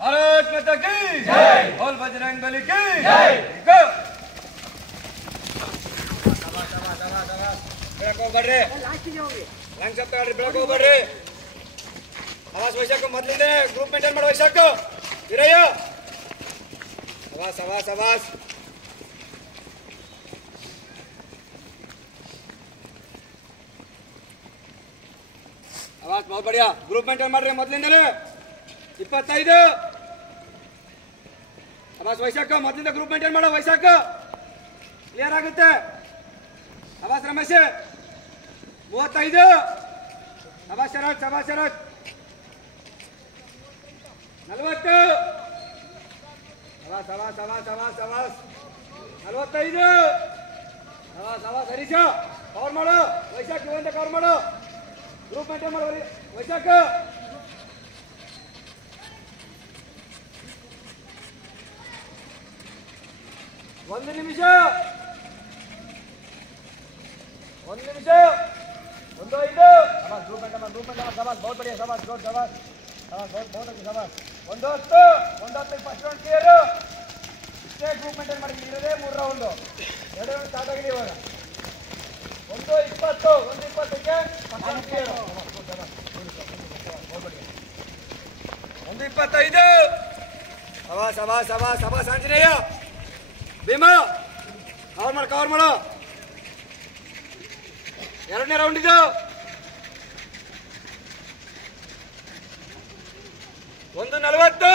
भारत माता की जय। बोल बजरंग बली की जय। ಬೆಳಕು ಹೋಗ್ಬೇಡ್ರಿ, ಲಂಗ್ ಶಬ್ದ ಆಡ್ರಿ, ಬೆಳಕು ಹೋಗ್ಬೇಡ್ರಿ. ಅವಾಸ್ ವೈಶಾಖ ಮೊದಲಿಂದ ಗ್ರೂಪ್ ಮೇಂಟೈನ್ ಮಾಡೋ ವೈಶಾಖ ವೀರಯ್ಯ. ಅವಾಸ್ ಅವಾಸ್ ಅವಾಸ್ ಅವಾಸ್ ಬಹುತ್ ಬಡಿಯಾ. ಗ್ರೂಪ್ ಮೇಂಟೈನ್ ಮಾಡ್ರಿ ಮೊದಲಿಂದಲೇ. 25 ಅವಾಸ್ ವೈಶಾಖ ಮೊದಲಿಂದ ಗ್ರೂಪ್ ಮೇಂಟೈನ್ ಮಾಡೋ ವೈಶಾಖ ಕ್ಲಿಯರ್ ಆಗುತ್ತೆ. ಅವಾಸ್ ರಮೇಶ್ 35 ಅವಾಸ್ ಶರತ್ 40 ಅವಾಸ್ ಅವಾಸ್ ಅವಾಸ್ ಅವಾಸ್ ಅವಾಸ್ 45 ಅವಾಸ್ ಅವಾಸ್ ಹರೀಶ ಕವರ್ ಮಾಡು ವೈಶಾಖ ಇವಂತ ಕವರ್ ಮಾಡು. ಗ್ರೂಪ್ ಮೇಂಟೈನ್ ಮಾಡು ವೈಶಾಖ. ಒಂದು ನಿಮಿಷ 1-5 शाबाश ग्रुप मेंटेन शाबाश बहुत बढ़िया शाबाश गुड शाबाश शाबाश बहुत अच्छी शाबाश 1-10 फर्स्ट राउंड क्लियर. ಇಷ್ಟೇ ಗ್ರೂಪ್ ಮೇಂಟೈನ್ ಮಾಡಿ ಇರೋದೇ 3 ರೌಂಡ್ 2 ರೌಂಡ್ ಸ್ಟಾರ್ಟ್ ಆಗಿದೆ ಇವಾಗ. 1-20 1-20ಕ್ಕೆ ಫಸ್ಟ್ ರೌಂಡ್ ಕ್ಲಿಯರ್. 1-25 शाबाश शाबाश शाबाश शाबाश ಆಂಜನೇಯ ಭೀಮಾ ಕವರ್ ಮಾಡು. ಎರಡನೇ ರೌಂಡ್ ಇದು. 1-40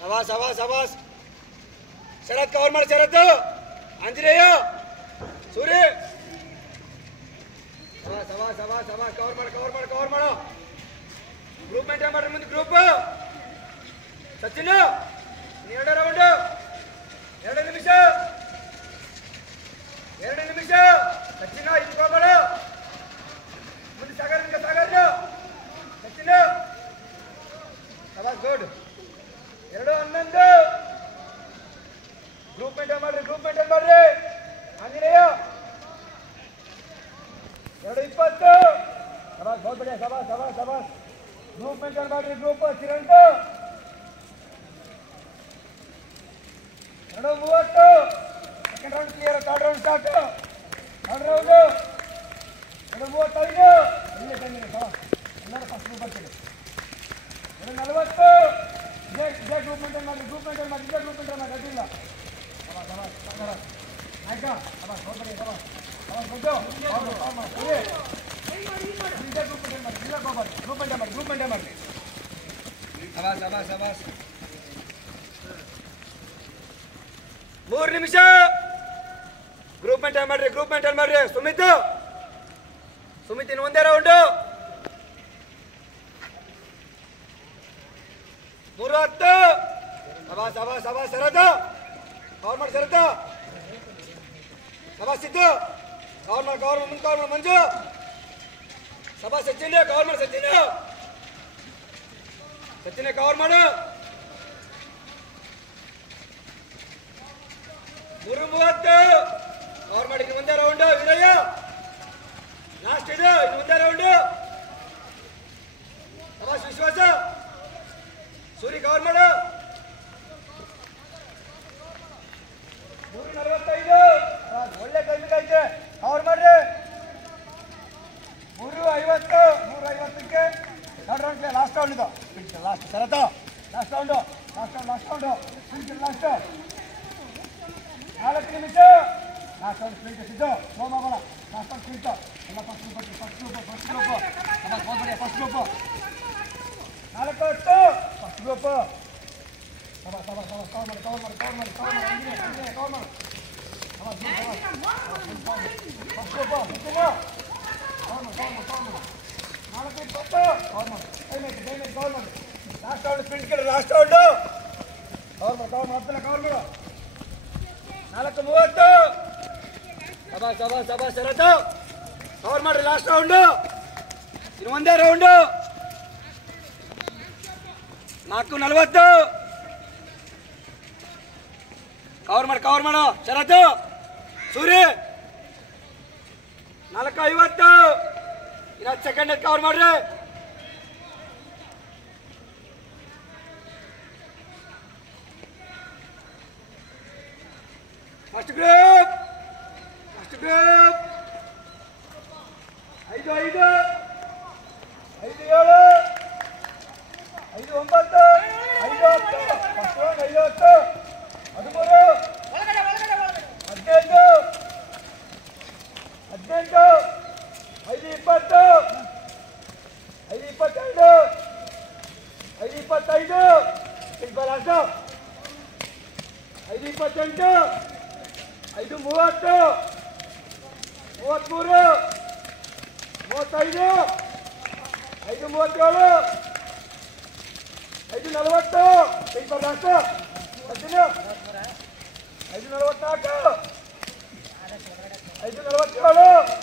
ಸವಾಸ್ ಸವಾಸ್ ಸವಾಸ್ ಶರತ್ ಕವರ್ ಮಾಡಿ. ಶರತ್ ಆಂಜನೇಯ ಸೂರ್ಯ ಸವಾಸ್ ಸವಾಸ್ ಸವಾಸ್ ಸವಾಸ್ ಕವರ್ ಮಾಡು. ಗ್ರೂಪ್ ಮೇಂಟೈನ್ ಮಾಡ್ರಿ ಮುಂದೆ ಗ್ರೂಪ್. ಸಚಿನ್ 2 ರೌಂಡ್ 2 ನಿಮಿಷ ಸಚಿನ್ ಇಟ್ಕೋಬೇಡ. ಮುಂದೆ ಸಾಗರ್ ಸಚಿನ್ ಸವಾಸ್ ಗುಡ್. 2-11 ಗ್ರೂಪ್ ಮೇಂಟೈನ್ ಮಾಡ್ರಿ ಆಂಜನೇಯ. 2-20 ಸವಾಸ್ ಬಹುತ್ ಬಡಿಯಾ ಸವಾಸ್ ಸವಾಸ್ ಸವಾಸ್ ಗ್ರೂಪ್ ಮೇಂಟೈನ್ ಮಾಡ್ರಿ group. Chiranth 2-30 second round clear. Third round start. Third round 2-35 ಇಲ್ಲೇ ಬಂದಿದೆ ಸವಾಸ್ ಎಲ್ಲರೂ ಫಸ್ಟ್ ಗ್ರೂಪ್ ಬರ್ತೀವಿ. 2-40 ಇದೇ ಗ್ರೂಪ್ ಮೇಂಟೈನ್ ಮಾಡಿ ಅಡ್ಡಿಲ್ಲ. ಆಯ್ತಾ ಸವಾಸ್ ಬಹುತ್ ಬಡಿಯಾ ಸವಾಸ್ ಸವಾಸ್ ಬಂದು ಗ್ರೂಪ್ ಮೇಂಟೈನ್ ಮಾಡಿ ಸವಾಸ್ ಸವಾಸ್ ಸವಾಸ್ 3 ನಿಮಿಷ ಗ್ರೂಪ್ ಮೇಂಟೈನ್ ಮಾಡ್ರಿ. ಸುಮಿತ್ ಇನ್ನು ಒಂದೇ ರೌಂಡ್. 3-10 ಸವಾಸ್ ಸವಾಸ್ ಸವಾಸ್ ಶರತ್ ಕವರ್ ಮಾಡಿ. ಶರತ್ ಸವಾಸ್ ಸಿದ್ದು ಕವರ್ ಮಾಡಿ ಮಂಜು ಸವಾಸ್ ಸಚಿನ್ ಕವರ್ ಮಾಡಿ. ಸಚಿನ್ ಕವರ್ ಮಾಡು. 3-30 ಕವರ್ ಮಾಡಿ. ಇನ್ನು ಒಂದೇ ರೌಂಡ್ ವೀರಯ್ಯ ಲಾಸ್ಟ್ ಇದು. ಇನ್ನು ಒಂದೇ ರೌಂಡ್ ಸವಾಸ್ ವಿಶ್ವಾಸ ಸೂರಿ ಕವರ್ ಮಾಡು. 3:45 ಒಳ್ಳೆ ಟೈಮಿಂಗ್ ಐತೆ ಕವರ್ ಮಾಡ್ರಿ. 3:50ಕ್ಕೆ ಥರ್ಡ್ ರೌಂಡ್ ಲಾಸ್ಟ್ ರೌಂಡ್ ಇದು. ಲಾಸ್ಟ್ ಶರತ್ ಲಾಸ್ಟ್ ರೌಂಡ್ 4 ನಿಮಿಷ ಲಾಸ್ಟ್ ರೌಂಡ್ ಸ್ಪ್ರಿಂಟ್ ಸಿದ್ದು ಸೋಮವಾರ ಲಾಸ್ಟ್ ರೌಂಡ್ ಸ್ಪ್ರಿಂಟ್ ಎಲ್ಲ first group 4-10 first group 4-20 last round sprint last round cover ಮಾಡು. 4:30 ಸಬಾಸ್ ಶರತ್ ಕವರ್ ಮಾಡ್ರಿ. ಲಾಸ್ಟ್ ರೌಂಡ್ ಇನ್ನು ಒಂದೇ ರೌಂಡ್. 4:40 ಕವರ್ ಮಾಡು ಶರತ್ ಸೂರ್ಯ. 4:50 ಇನ್ನು 10 ಸೆಕೆಂಡ್ ಕವರ್ ಮಾಡ್ರಿ. First group 5 7 5 9 5 10 first round 5 10 13 15 5 20 5 22 5 25 simple 5 28 5 30 33 35 5 37 5 40 simple continue 5 44 5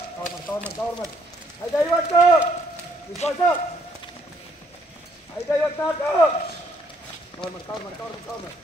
47 cover ಮಾಡಿ 5 50 ವಿಶ್ವಾಸ 5 54 ಕವರ್ ಮಾಡಿ